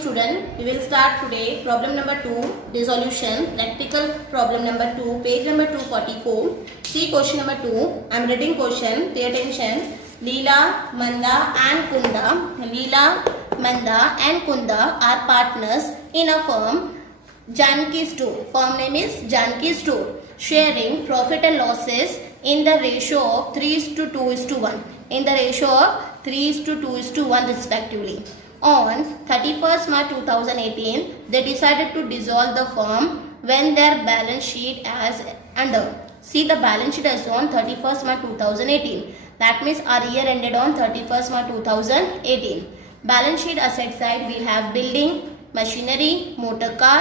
student, we will start today problem number 2, resolution, practical problem number 2, page number 244. See question number 2. I am reading question, pay attention. Leela, Manda and Kunda are partners in a firm, Janki Store. Firm name is Janki Store. Sharing profit and losses in the ratio of 3:2:1. In the ratio of 3:2:1 respectively. On 31st March 2018, they decided to dissolve the firm when their balance sheet as under. See, the balance sheet is on 31st March 2018. That means our year ended on 31st March 2018. Balance sheet asset side we have building, machinery, motor car,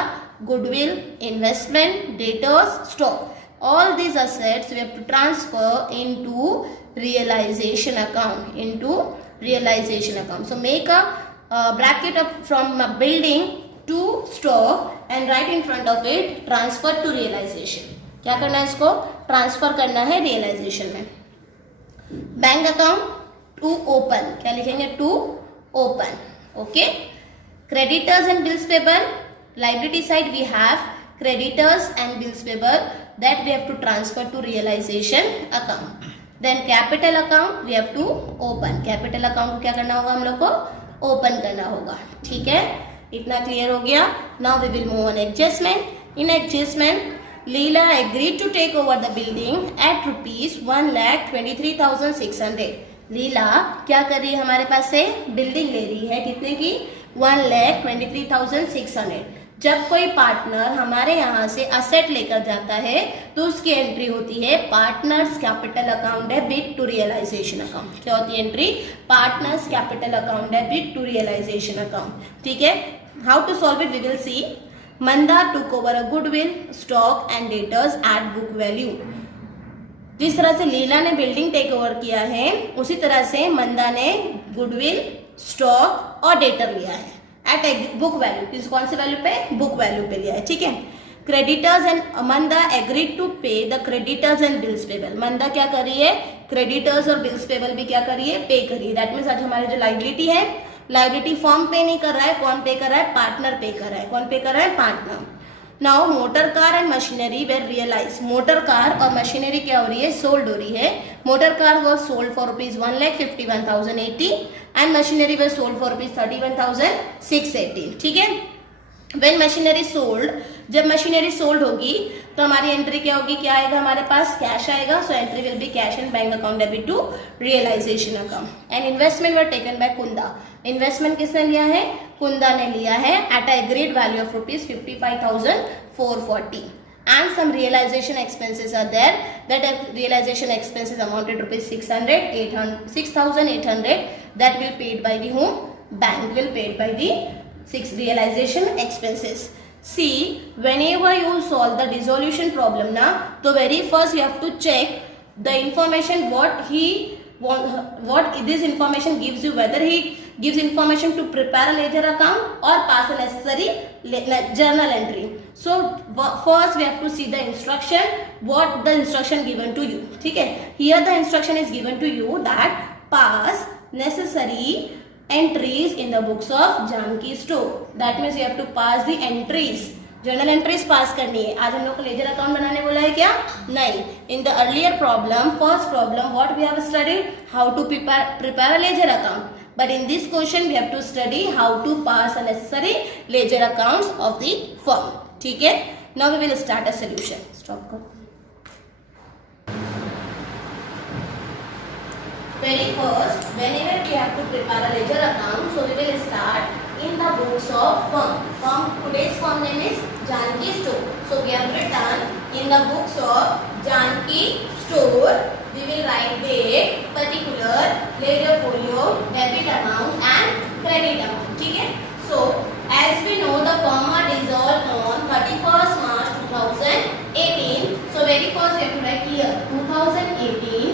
goodwill, investment, debtors, stock. All these assets we have to transfer into realization account. So make a bracket up from a building to stock and right in front of it transfer to realization. क्या करना है, इसको transfer करना है realisation में. Bank account to open, क्या लिखेंगे, to open. Okay. Creditors and bills payable, liability side we have creditors and bills payable that we have to transfer to realization account. Then capital account we have to open. Capital account को क्या करना होगा, हम लोग को open करना होगा. ठीक है, इतना क्लियर हो गया. Now we will move on adjustment. In adjustment, Leela agreed to take over the building at rupees 1,23,600. लीला क्या कर रही है, हमारे पास से बिल्डिंग ले रही है, कितने की, 1,23,600. जब कोई पार्टनर हमारे यहाँ से असेट लेकर जाता है तो उसकी एंट्री होती है partners capital account debit to realisation account. क्या होती है entry, partners capital account debit to realisation account. ठीक है, how to solve it we will see. Manda took over a goodwill, stock and debtors at book value. जिस तरह से लीला ने building take over किया है उसी तरह से मंदा ने गुडविल, स्टॉक और डेटर लिया है एट बुक वैल्यू. कौन से वैल्यू पे, बुक वैल्यू पे लिया है. ठीक है. Creditors and Manda agreed to pay the creditors and bills payable. Manda क्या कर रही है, क्रेडिटर्स और बिल्स पेबल भी क्या कर रही है, पे कर रही है. दैट मीन्स आज हमारी जो लाइबिलिटी है, लाइबिलिटी फर्म पे नहीं कर रहा है, कौन पे कर रहा है, पार्टनर पे कर रहा है. कौन पे कर रहा है, partner. Now motor car and machinery were realise. Motor car और मशीनरी क्या हो रही है, सोल्ड हो रही है. Motor car was sold for rupees 1,51,080 and machinery was sold for rupees 31,680. ठीक है. वेन मशीनरी सोल्ड, जब मशीनरी सोल्ड होगी तो हमारी एंट्री क्या होगी, क्या आएगा हमारे पास, कैश आएगा. So entry will be cash and bank account debit to realisation account. And investment were taken by Kunda. Investment किसने लिया है, कुंदा ने लिया है at a agreed value of rupees 55,440. And some realization expenses are there. That realization expenses amounted rupees 6,800 that will paid by the whom, bank will paid by the 6 realization expenses. See, whenever you solve the dissolution problem now, so very first you have to check the information what this information gives you, whether he gives information to prepare a ledger account or pass a necessary journal entry. So first we have to see the instruction, what the instruction given to you. ठीक है, here the instruction is given to you that pass necessary entries in the books of Janki Store. That means you have to pass the entries, journal entries पास करनी है. आज हम लोग को ledger account बनाने बोला है क्या, नहीं. In the earlier problem, first problem, what we have studied, how to prepare a ledger account. But in this question we have to study how to pass a necessary ledger accounts of the firm. ठीक है. Now we will start a solution. Stop करो. Very first, whenever we have to prepare a ledger account, so we will start in the books of firm. Today's firm name is Janki Store. So we have written in the books of Janki Store. We will write date, particular, ledger folio, debit amount and credit amount. ठीक है. So as we know the firm are dissolved on 31st March 2018. So very first we have to write here 2018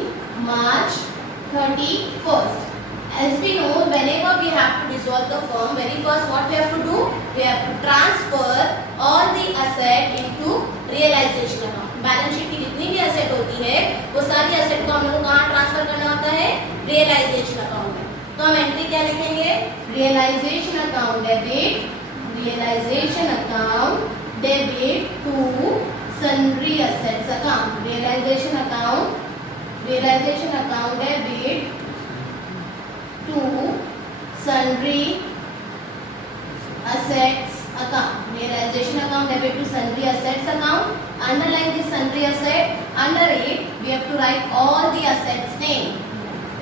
March 31st. As we know, whenever we have to dissolve the firm, very first what we have to do, we have to transfer all the asset into realization account. Balance sheet की जितनी भी asset होती है वो सारी asset को हम लोग को कहाँ ट्रांसफर करना होता है, रियलाइजेशन अकाउंट में. तो हम एंट्री क्या लिखेंगे, realisation account debit realization account debit to sundry assets account. Realization account debit to sundry assets account. Realization account debit to sundry assets account. Underline this sundry asset. Under it we have to write all the assets name.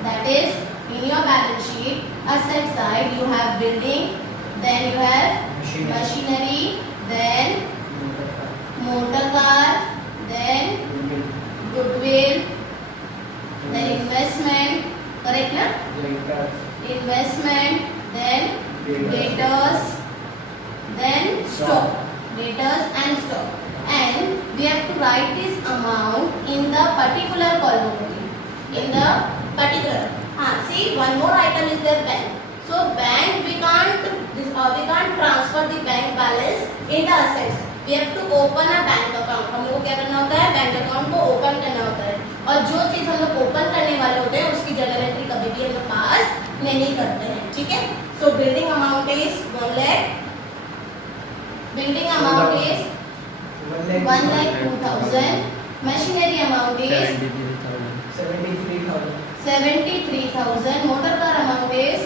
That is, in your balance sheet, asset side you have building, then you have machinery, then motor car, then goodwill, then investment, correct na? Investment, then debtors, then stock, debtors and stock, and we have to write this amount in the particular column only. In the particular. See, one more item is there, bank. So bank we can't transfer the bank balance in the assets. We have to open a bank account. हम लोग को क्या करना होता है? Bank account को open करना होता है, और जो चीज हम लोग ओपन करने वाले होते हैं उसकी जर्नल एंट्री कभी भी हम लोग पास नहीं करते हैं, ठीक है? सो building amount is 1 lakh, building amount is 1,02,000, machinery amount is 73,000, motor car amount is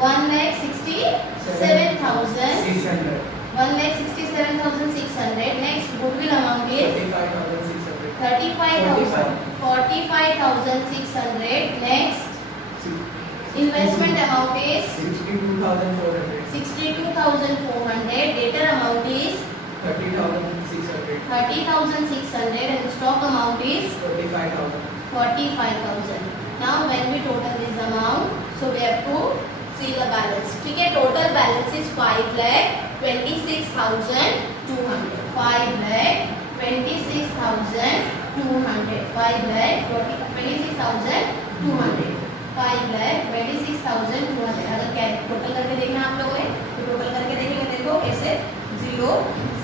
1,67,600, next goodwill amount is 45,600, next investment amount is 62,400, debtor amount is 30,600, and stock amount is 45,000. Now when we total this amount, so we have to see the balance. ठीक है, total balance is 5,26,200. 5,26,200. 5,26,200. अगर क्या total करके देखना आप लोगों ने, तो टोटल करके देखेंगे, देखो ऐसे 0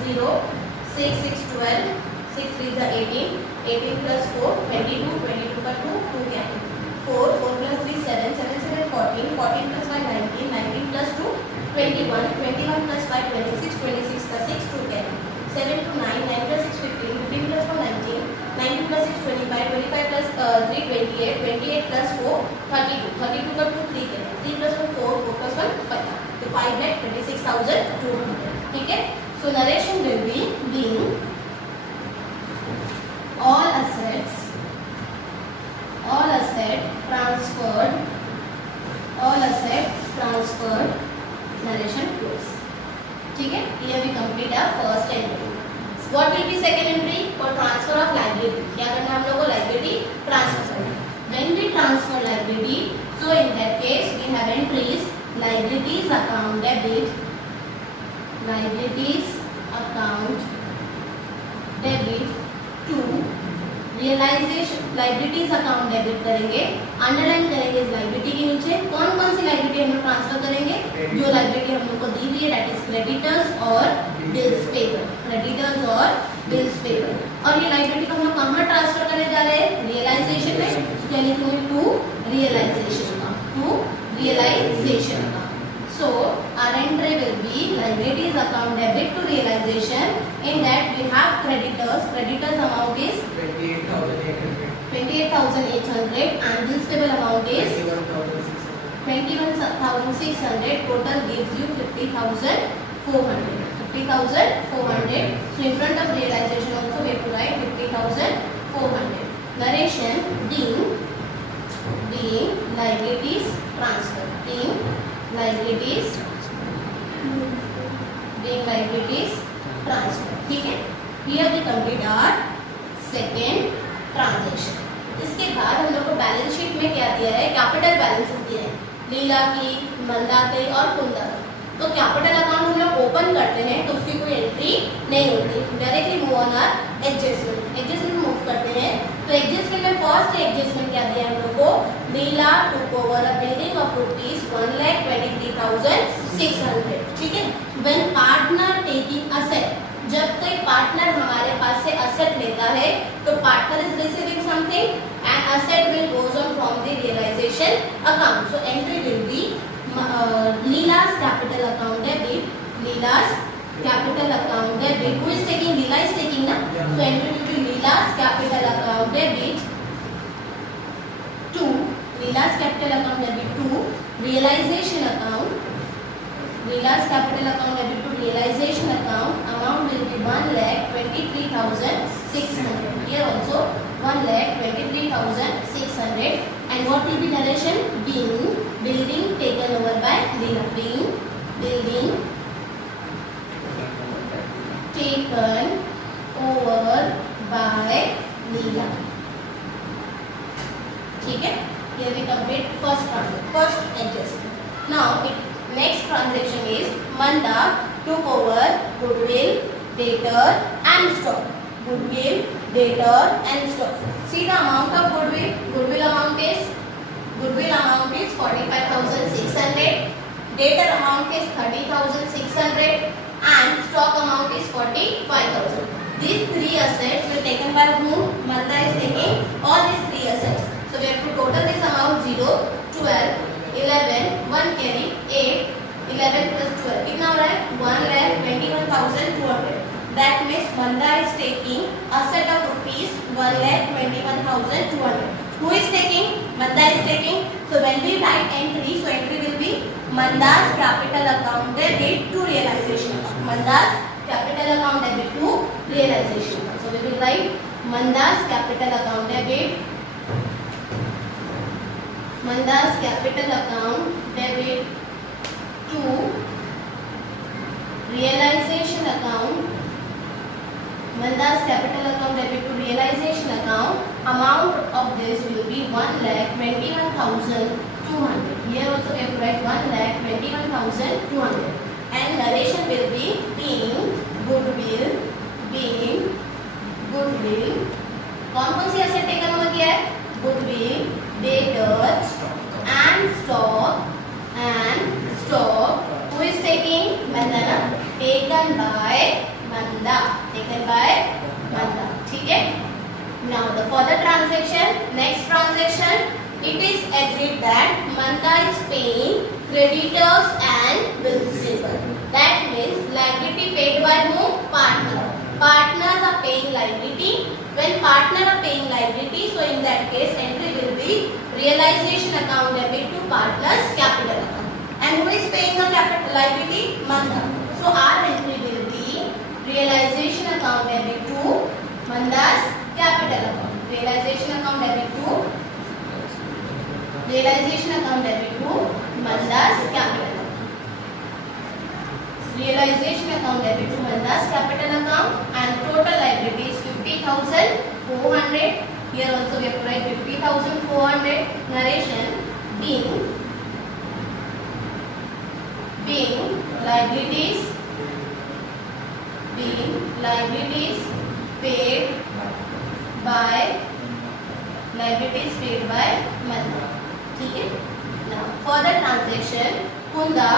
0 6 6 12 6 3 18 18 plus 4 22 22 का 2 2 क्या है 4 4 plus 3 7 7 7 14 14 plus 5 19 19 plus 2 21 21 plus 5 26 26 का 6 2 क्या है 7 to 9 9 plus 6 15 15 plus 4 19 19 plus 6 25 25 plus 3 28 28 plus 4 32 32 का 2 3 क्या है 3 plus 1 4 4 plus 1 5 तो 5,26,200. ठीक है, so narration will be being all assets transferred, narration close. ठीक है, here we complete our first entry. What will be second entry? For transfer of liability. क्या करना है हम लोग को? liability transfer करना. When we transfer liability, so in that case we have entries liabilities account debit, liabilities account debit to realisation. Liabilities account debit करेंगे, underline करेंगे इस लाइबिलिटी के नीचे कौन कौन सी लाइबिलिटी हम लोग ट्रांसफर करेंगे, जो लाइबिलिटी हम लोग को दी हुई है, दैट इज क्रेडिटर्स और बिल्स पेबल. क्रेडिटर्स और बिल्स पेबल. और ये लाइबिलिटी को हम लोग कहाँ ट्रांसफर करने जा रहे हैं? रियलाइजेशन में. क्या लिखेंगे? टू रियलाइजेशन का, टू रियलाइजेशन का. So our entry will be liabilities account debit to realization. In that we have creditors. Creditors amount is 28,800 and bills payable amount is 21,600. Total gives you 50,400. 50,400. So in front of realization also we have to write 50,400. Narration being liabilities transfer. Being liabilities transfer. ठीक है, here we complete our second transaction. इसके बाद हम लोग को balance sheet में क्या दिया है? कैपिटल बैलेंसेस दिए हैं, लीला की, मंदाते और कुंदा. तो कैपिटल अकाउंट हम लोग ओपन करते हैं तो उसकी कोई एंट्री नहीं होती. Directly move on our adjustment. Adjustment move करते हैं तो एडजस्टमेंट में फर्स्ट एडजस्टमेंट क्या दिया हम लोग को? Leela took over a building of ₹1,23,600. ठीक है, व्हेन पार्टनर टेकिंग असेट. जब कोई पार्टनर हमारे पास से असेट लेता है तो partner is receiving something and asset will goes on from the realisation account. So entry will be Leela's capital account debit Leela's capital account debit. Who is taking? Leela is taking na. So entry will be Leela's capital account debit to Leela's capital account debit to realization account. Leela's capital account debit to realization account. Amount will be 1,23,600. Here also 1,23,600. And what will be narration? Being building taken over by Leela. Being building taken over by Leela. ठीक है? Here we complete first adjustment. Now next transaction is Manda took over goodwill, debtor and stock. Goodwill, debtor and stock. See the amount of goodwill. Goodwill amount is 45,600. Debtor amount is 30,600 and stock amount is 45,000. These three assets were taken by whom? Manda is taking all these three assets. So we have to total this amount 0, 12, 11, 1 carry 8, 11 plus 12. कितना हो रहा है? 1,21,200. That means Manda is taking asset of rupees 1,21,200. Who is taking? Manda is taking. So when we write entry, so entry will be Manda's capital account debit to realization account. Manda's capital account debit to realization account. So we will write Manda's capital account debit. Manda's capital account debit to realization account. Manda's capital account debit to realization account. Amount of this will be 1,21,200. Here also we have to write 1,21,200. And narration will be being goodwill. कौन सी asset taken over किया है? Goodwill, debtor and stock. Who is taking? Manda. Taken by Manda. ठीक है? Now the further transaction, next transaction, it is agreed that Manda is paying creditors and bills payable. That means liability paid by whom? Partner. Partners are paying liability. When partner are paying liability, so in that case entry will be realization account debit to partners capital account. And who is paying the capital liability? Manda. So our entry will be realization account debit to Manda's capital account. Realization account debit to Manda's capital account. Realization account debit to Manda's capital account and total liability is 50,400. Here also we have to write 50,400. Narration being liabilities paid by Manda. ठीक है? Now further transaction, Kunda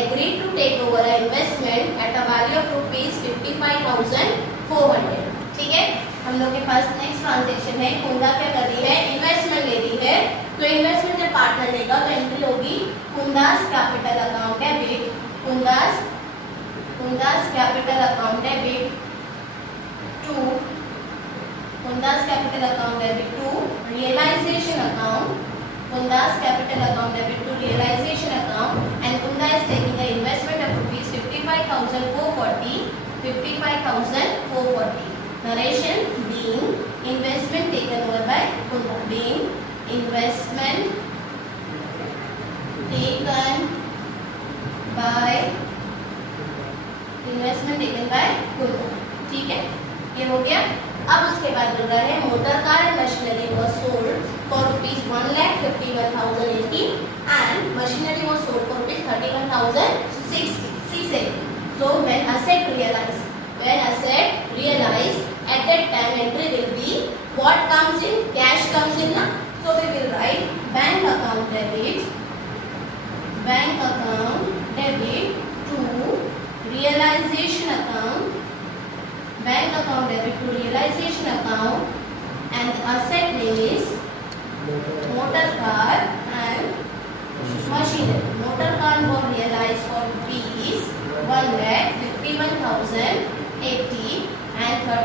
agreed to take over an investment at a value of rupees 55,400. ठीक है? हम लोग के पास next transaction है. कुंदा क्या कर रही है? इन्वेस्टमेंट ले रही है. तो इन्वेस्टमेंट जब पार्टनर लेगा तो एंट्री होगी Kunda's capital account debit. Kunda's capital account debit to realization account. Kunda's capital account debit to realization account, and Kunda is taking the investment of rupees 55,440. Narration being investment taken over by Kunda. Being investment taken by Kunda. ठीक है? ये हो गया. अब उसके बाद बोल रहा है motor car and machinery was sold for rupees 1,51,080 and machinery was sold for rupees 31,660. So when asset realized at that time entry will be what comes in? Cash comes in na. So we will write bank account debit to realization account. Bank account debit to realization account, and the asset name is motor car and machinery. Motor car was realized for rupees 1,50,000.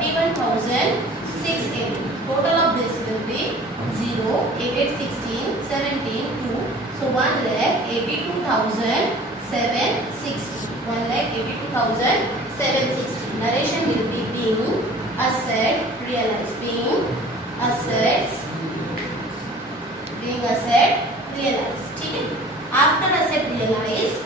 41,680. Total of this will be 0, 8, 8, 16, 17, 2. So 1,82,760. 1,82,760. Narration will be being asset realized. Being assets realized. ठीक है. After asset realized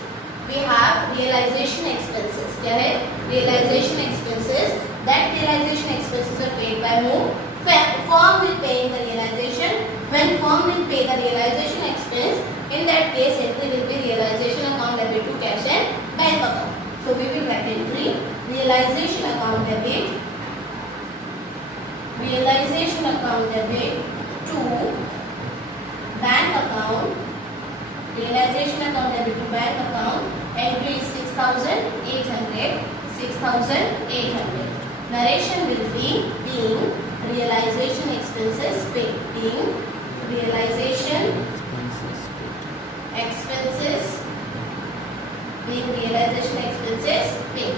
we have realization expenses. क्या है? Realization expenses. That realization expenses are paid by whom? Firm will pay the realization. When firm will pay the realization expense, in that case entry will be realization account debit to cash and bank account. So we will write entry realization account debit. Realization account debit to bank account. Realization account debit to bank account. Entry is 6,800. 6,800. Narration will be being realization expenses paid. Being realization expenses. Being realization expenses paid.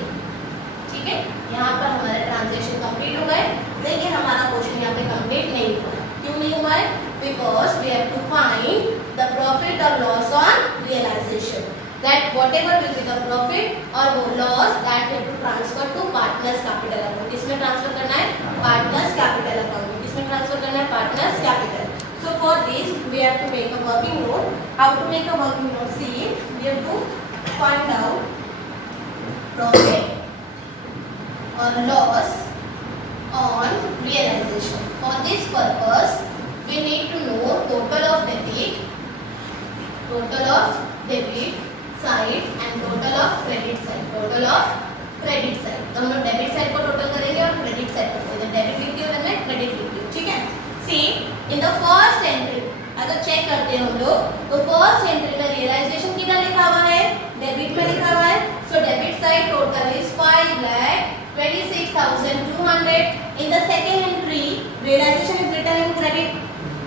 ठीक है. यहाँ पर हमारा transaction complete हो गए. लेकिन हमारा question यहाँ पे कंप्लीट नहीं हुआ है. क्यों नहीं हुआ है? Because we have to find the profit or loss on realization. That whatever will be the profit or loss that we have to transfer to partners capital account. किसमें ट्रांसफर करना है? Partners capital account. किसमें transfer करना है? Partners capital. So for this we have to make a working note. How to make a working note? See, we have to find out profit or loss on realization. For this purpose we need to know total of debit side and total of credit side. Total of credit side. तो हम लोग debit side को total करेंगे और credit side को. इधर debit लिख दिया, उधर क्रेडिट लिख दिया. ठीक है. सी इन द फर्स्ट एंट्री अगर चेक करते हैं हम लोग तो फर्स्ट एंट्री में रियलाइजेशन कितना लिखा हुआ है? डेबिट में लिखा हुआ है. So debit side total is 5,26,200. In the second entry realization is written in credit.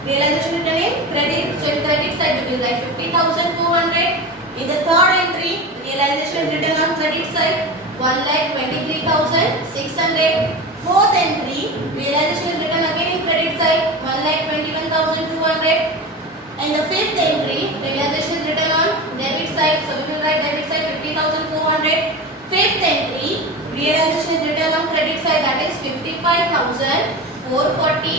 Realization written in credit. So in credit side we will write 50,400. In the third entry, realization is written on credit side 1,23,600. Fourth entry, realization is written again in credit side 1,21,200. And the fifth entry, realization is written on debit side. So we will write debit side 50,400. Fifth entry, realization is written on credit side, that is 55,440.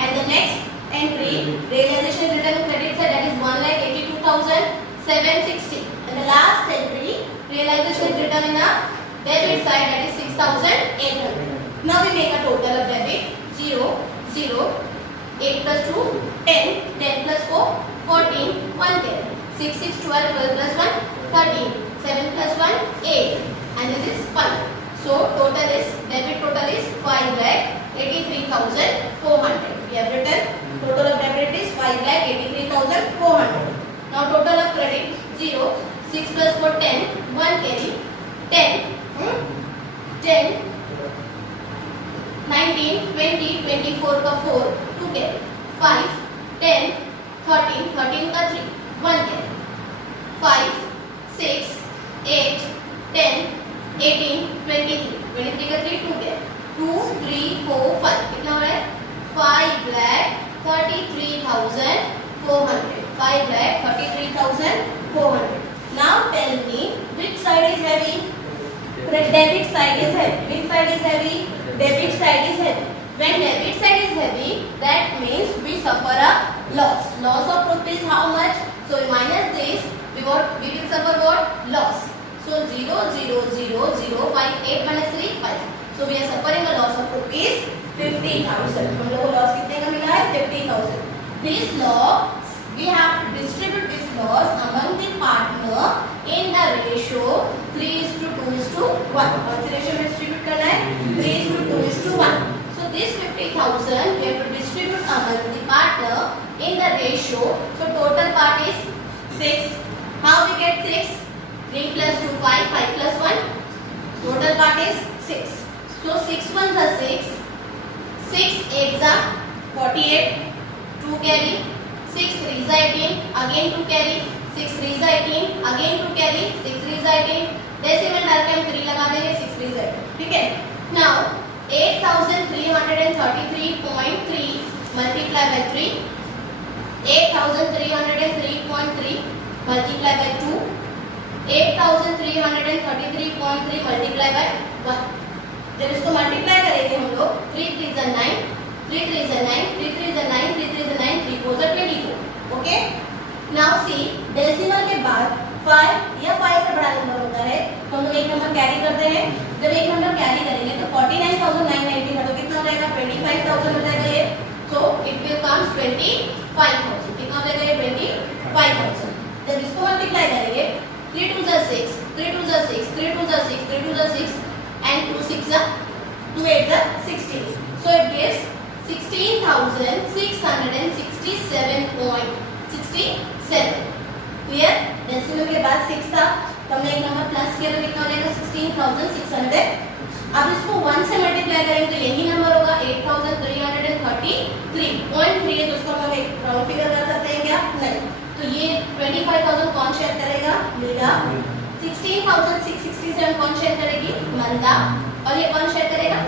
And the next entry, realization is written on credit side, that is 1,82,760. And the last entry, realization is written in a debit side, that is 6,800. Now we make a total of debit 0, 0, 8 plus 2, 10, 10 plus 4, 14, 1 10, 6, 6, 12, 12 plus 1, 13, 7 plus 1, 8, and this is 5. So total is, debit total is 5,83,400. We have written total of debit is 5,83,400. Now total of credit 0, 6 plus 4, 10, 1 carry, 10, 10, 19, 20, 24 का 4, 2 carry, 5, 10, 13, 13 का 3, 1 carry, 5, 6, 8, 10, 18, 23, 23 का 3, 2 carry, 2, 3, 4, 5, कितना हो रहा है? 5,33,400. 5,33,400. Now tell me which side is heavy? Debit side is heavy. Which side is heavy? Debit side is heavy. When debit side is heavy, that means we suffer a loss. Loss of rupees how much? So we minus this. We will suffer what? Loss. So 0,000,5 minus 3 5. So we are suffering a loss of rupees 50,000. हम लोग को loss कितने का मिला है? 50,000. This loss we have to distribute this loss among the partner in the ratio 3:2:1. कौन सी ratio में distribute करना है? 3:2:1. So this 50,000 we have to distribute among the partner in the ratio. So total part is 6. How we get 6? 3 plus 2 5, 5 plus 1. Total part is 6. So 6 ones are 6. 6 8s are 48. 2 carry. 6 3s are 18. Again 2 carry. 6 3s are 18. Again 2 carry. 6 3s are 18. Decimal डाल के हम 3 लगा देंगे. 6 3s are 18. ठीक है. Now 8 8333.3 multiply by 3, 8333.3 multiply by 2, 8333.3 multiply by 1. जब इसको multiply करेंगे हम लोग 3 3 9, 3 3 9, 3 3 9, 3 3 9, 3 4 24. ओके, नाउ सी डेसिमल के बाद 5 या 5 से बड़ा नंबर होता है तो हम लोग एक नंबर कैरी करते हैं। जब एक नंबर कैरी करेंगे तो 49,990 है तो कितना हो जाएगा 25,000 हो जाएगा ये, सो इट विल कम्स 25,000। कितना हो जाएगा ये 25,000। जब इसको मल्टीप्लाई करेंगे 3 2 6, 3 2 6, 3 2 6, 3 2 6 and 2 6 2 8 16, so it gives 16,667.67. Clear? Decimal के बाद 6 था तो हमने एक नंबर प्लस किया तो कितना हो जाएगा 16,600। अब इसको 1 से मल्टीप्लाई करेंगे तो यही नंबर होगा 8,333.3 है तो उसको हम एक राउंड फिगर कर सकते हैं क्या? नहीं। तो ये 25,000 कौन शेयर करेगा? लीला। 16,667 कौन शेयर करेगी? मंदा। और ये कौन शेयर करेगा?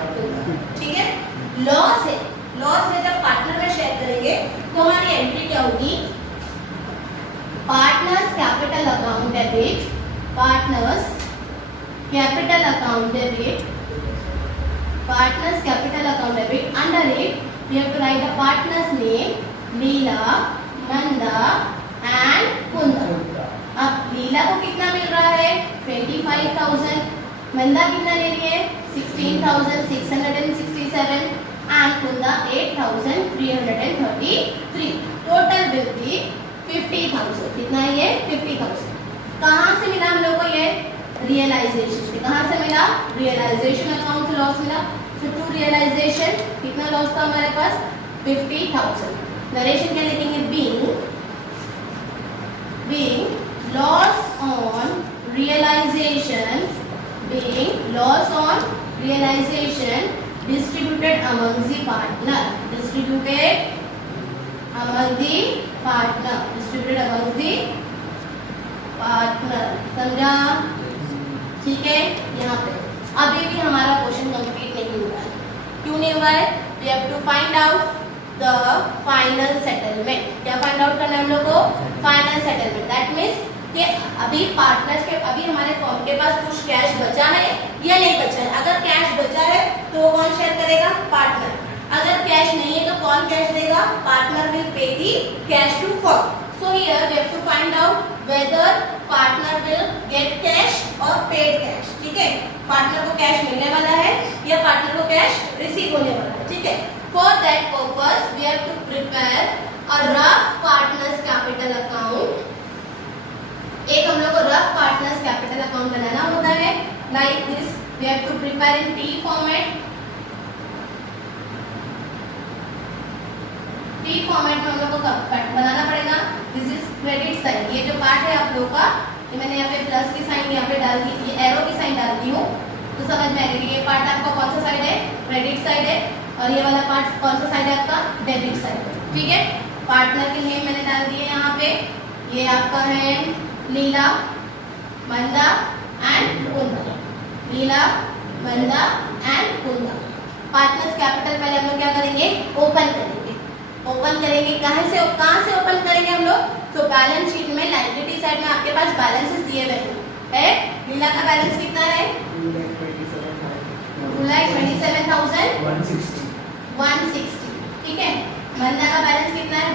ठीक है। लॉस है, लॉस में जब पार्टनर में शेयर करेंगे तो हमारी एंट्री क्या होगी? Partners capital account debit, partners capital account debit, partners capital account debit. Under it we have to write the partners name Leela, Nanda and कुंदा. अब लीला को कितना मिल रहा है 25,000, नंदा कितना ले लिए 16,667 and कुंदा 8,333. टोटल बिल थी 50,000. कितना है ये 50,000. कहाँ से मिला हम लोग को ये? रियलाइजेशन से. कहाँ से मिला? रियलाइजेशन अकाउंट से लॉस मिला. सो टू रियलाइजेशन कितना लॉस था हमारे पास 50,000. नरेशन क्या लिखेंगे? Being loss on realisation, being loss on realisation distributed among the partner, distributed among the partner, distributed among the partner. समझा? ठीक है. यहाँ पे अभी भी हमारा क्वेश्चन कंप्लीट नहीं हुआ है. क्यों नहीं हुआ है? We have to find out the final settlement. क्या फाइंड आउट करना है हम लोग को? Final settlement. दैट मीन्स कि अभी पार्टनर्स के अभी हमारे फर्म के पास कुछ कैश बचा है या नहीं बचा है. अगर कैश बचा है तो वो कौन शेयर करेगा? पार्टनर. अगर कैश नहीं है तो कौन कैश देगा? Partner will pay the cash to firm. So here we have to find out whether partner will get cash or paid cash. ठीक है. पार्टनर को कैश मिलने वाला है या पार्टनर को कैश रिसीव होने वाला है. ठीक है. For that purpose we have to prepare a rough partners capital account. एक हम लोग को rough partners capital account बनाना होता है. Like this we have to prepare in T format. T format में हम लोग को बनाना पड़ेगा. This is credit side. ये जो पार्ट है आप लोगों का, ये मैंने यहाँ पे प्लस की साइन यहाँ पे डाल दी, ये एरो की साइन डाल दी हूँ तो समझ में आएगा. ये पार्ट आपका कौन सा साइड है? क्रेडिट साइड है. और ये वाला पार्ट कौन सा साइड है आपका? डेबिट साइड है. ठीक है. पार्टनर के नेम मैंने डाल दिए यहाँ पे. ये आपका है Leela, Manda and Kunda. Leela, Manda and Kunda. Partners capital पहले हम लोग क्या करेंगे? ओपन करेंगे. ओपन करेंगे. कहाँ से ओपन करेंगे हम लोग? तो बैलेंस शीट में लायबिलिटी साइड में आपके पास बैलेंसेस दिए हुए हैं. लीला का बैलेंस कितना है? 2,27,160. ठीक है. मंदा का बैलेंस कितना है?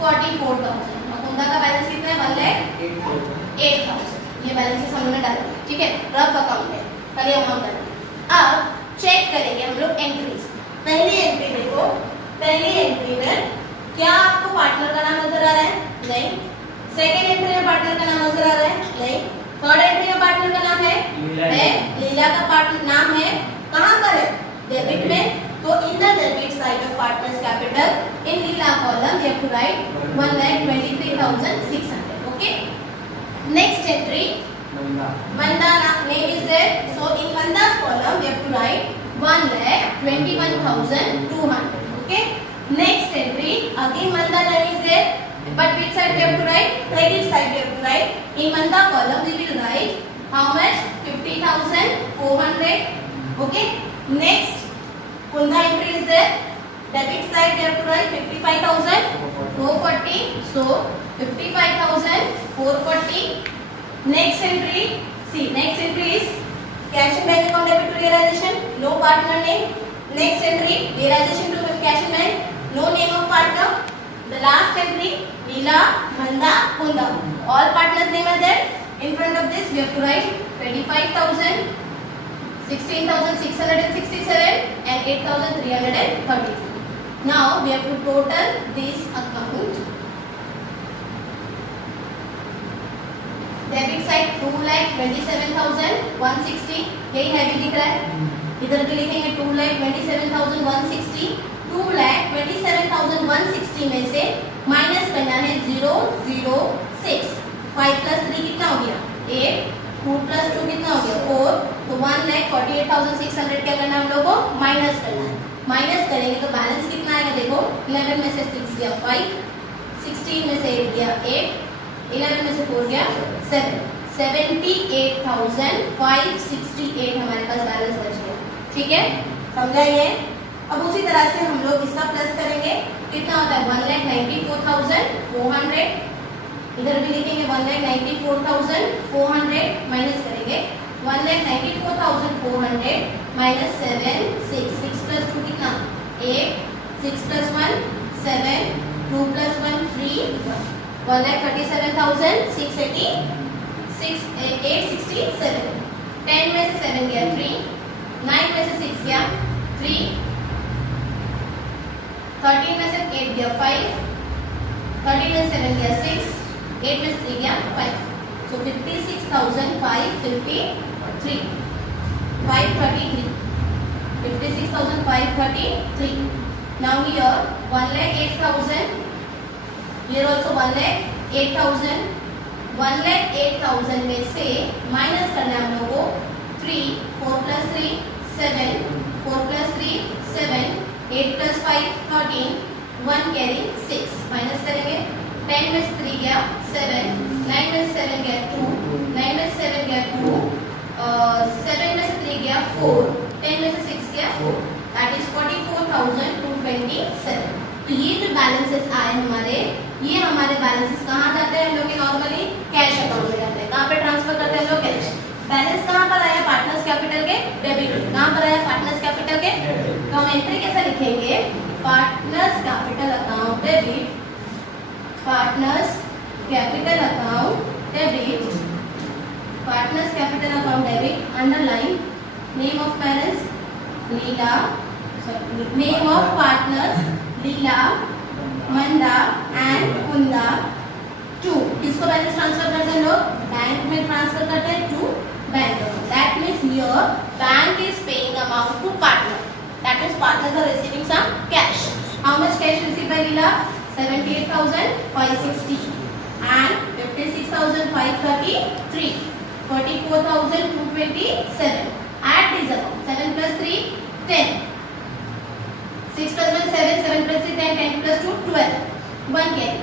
1,44,000. और कुंदा का बैलेंस कितना है? 1,08,000. ये बैलेंसेस हम लोगों ने डाले. ठीक है. रफ अकाउंट है, खाली अमाउंट डालेंगे. अब चेक करेंगे हम लोग एंट्रीज. पहली एंट्री देखो. पहली एंट्री में क्या आपको पार्टनर का नाम नजर आ रहा है? नहीं. सेकेंड एंट्री में पार्टनर का नाम नजर आ रहा है? नहीं. थर्ड एंट्री में पार्टनर का नाम है? लीला का पार्टनर नाम है. कहाँ पर है? डेबिट में. तो in the debit side of partners capital in Leela column we have to write 1,23,600. Okay. Next entry Manda name is there. So in Manda's column we have to write 1,21,200. Okay. Next entry again Manda name is there, but which side we have to write? Credit side we have to write. In Manda column we will write how much? 50,400. Okay. Next, Kunda entry is there. Debit side we have to write 55,440. So 55,440. Next entry, see, next entry is cash in bank account debit to realization. No partner name. Next entry, realization to cash in bank. No name of partner. The last entry, Leela, Manda, Kunda. All partners name are there. In front of this, we have to write 25,000, 16,667 and 8,333. Now we have to total this account. Debit side 2,27,160, यही heavy दिख रहा है. इधर भी लिखेंगे 2,27,160. 2,27,160 में से minus करना है 006. 5 प्लस 3 कितना हो गया 8. 2 प्लस 2 कितना हो गया 4. तो 1,48,600 क्या करना है हम लोग को माइनस करना है. माइनस करेंगे तो बैलेंस कितना आएगा देखो. 11 में से 6 गया 5, 16 में से 8 गया 8, 11 में से 4 गया 7. 78,568 हमारे पास बैलेंस बच गया. ठीक है, समझा ये. अब उसी तरह से हम लोग इसका प्लस करेंगे. कितना होता है 1,94,400. इधर भी लिखेंगे 1,94,400 माइनस करेंगे 1,94,400 माइनस 7 6 प्लस 2 कितना 8, 6 प्लस 1 7, 2 प्लस 1 3, 1,37,687. 10 में से 7 गया 3, 9 में से 6 गया 3, 13 में से 8 गया 5, 13 में से 7 गया 6, 8 में से 3 गया 5. So 56,533. 56,533. Now here 1,08,000. Here also 1,08,000. 1,08,000 में से माइनस करना है हम लोग को 3, 4 plus 3 7, 4 plus 3 7, 8 plus 5 13, 1 carry 6 minus करेंगे. 10 में से 3 गया 7, 9 में से 7 गया 2, 9 में से 7 गया 2, 7 में से 3 गया 4, 10 में से 6 गया 4. That is 44,227. तो ये जो बैलेंसेस आए हमारे, ये हमारे बैलेंसेस कहाँ जाते हैं हम लोग के नॉर्मली कैश अकाउंट में जाते हैं. कहाँ पे ट्रांसफर करते हैं हम लोग कैश. बैलेंस कहाँ पर आया पार्टनर्स कैपिटल के डेबिट. कहाँ पर आया पार्टनर्स कैपिटल के. तो हम एंट्री कैसे लिखेंगे partners capital account debit. Partners capital account debit. Partners capital account debit. Underline name of parents Leela. Sorry, name of partners Leela, Manda and Kunda. To किसको बैलेंस ट्रांसफर करते हैं लोग bank में ट्रांसफर करते हैं to bank. That means here bank is paying amount to partner. That means partners are receiving some cash. How much cash received by Leela? 78,560 and 56,533. 44,227. Add these amount. 7 plus 3 10. 6 plus 1 7, 7 plus 3 10, 10 plus 2 12. 1 carry.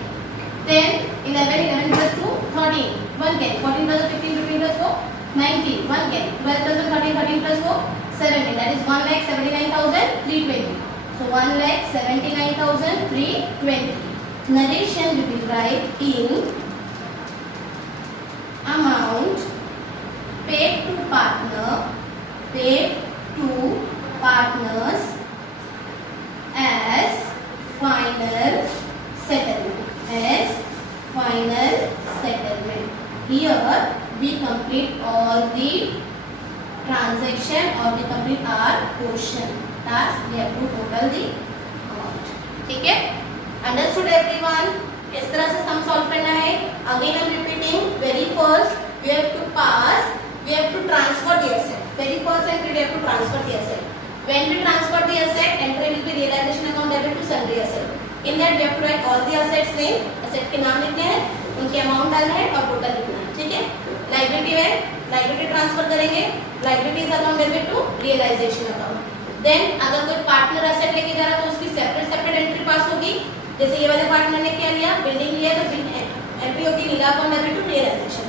10, 11, 11 plus 2 13. 1 carry. 14 plus 15, 15 plus 4 19. 1 carry. 12 plus 1 13, 13 plus 4 17. That is 1,79,320. So 1,79,320. Narration we will write in amount paid to partners as final settlement. Here we complete all the transaction or we complete our portion. Thus we have to total the amount. ठीक है, understood everyone. इस तरह से सम solve करना है. Again I am repeating. Very first we have to transfer the asset. Very first entry we have to transfer the asset. When we transfer the asset entry will be realisation account debit to sundry asset. In that we have to write all the assets name. Asset के नाम लिखने हैं, उनके amount डालना है और total लिखना है. ठीक है. लायबिलिटी है, लायबिलिटी ट्रांसफर करेंगे. Liabilities account debit to realisation account. Then अगर कोई पार्टनर एसेट लेके जा रहा है तो उसकी सेपरेट एंट्री पास होगी. जैसे ये वाले पार्टनर ने क्या लिया, बिल्डिंग लिया, तो एंट्री होगी नीला अकाउंट डेबिट टू रियलाइजेशन.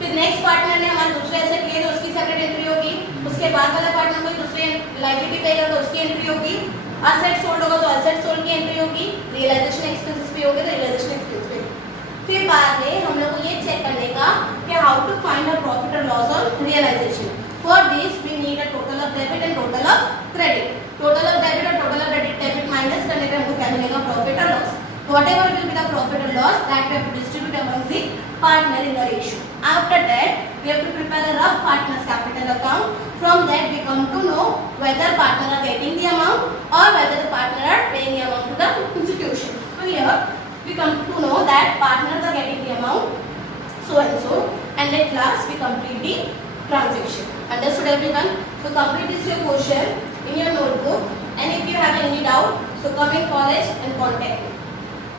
फिर नेक्स्ट पार्टनर ने हमारे दूसरे एसेट लिए तो उसकी सेपरेट एंट्री होगी. उसके उसके बाद वाला पार्टनर कोई दूसरी लायबिलिटी पे करेगा तो उसकी एंट्री होगी, असेट सोल्ड होगा तो असेट सोल्ड की एंट्री होगी, रियलाइजेशन एक्सपेंसेस पे होंगे तो रियलाइजेशन एक्सपेंस पे। फिर बाद में हम लोग को ये चेक करने का कि how to find a profit और loss on realisation. For this we need a total of debit and total of credit. Total of debit और टोटल ऑफ डेबिट माइनस करने पे हमको क्या मिलेगा, प्रॉफिट और loss. Whatever will be the profit or loss that we have to distribute among the partner in the ratio. After that, we have to prepare a rough partner's capital account. From that, we come to know whether partner are getting the amount or whether the partner are paying the amount to the institution. So here, we come to know that partners are getting the amount so and so, and at last we complete the transaction. Understood everyone? So complete this your question in your notebook, and if you have any doubt, so come in college and contact me.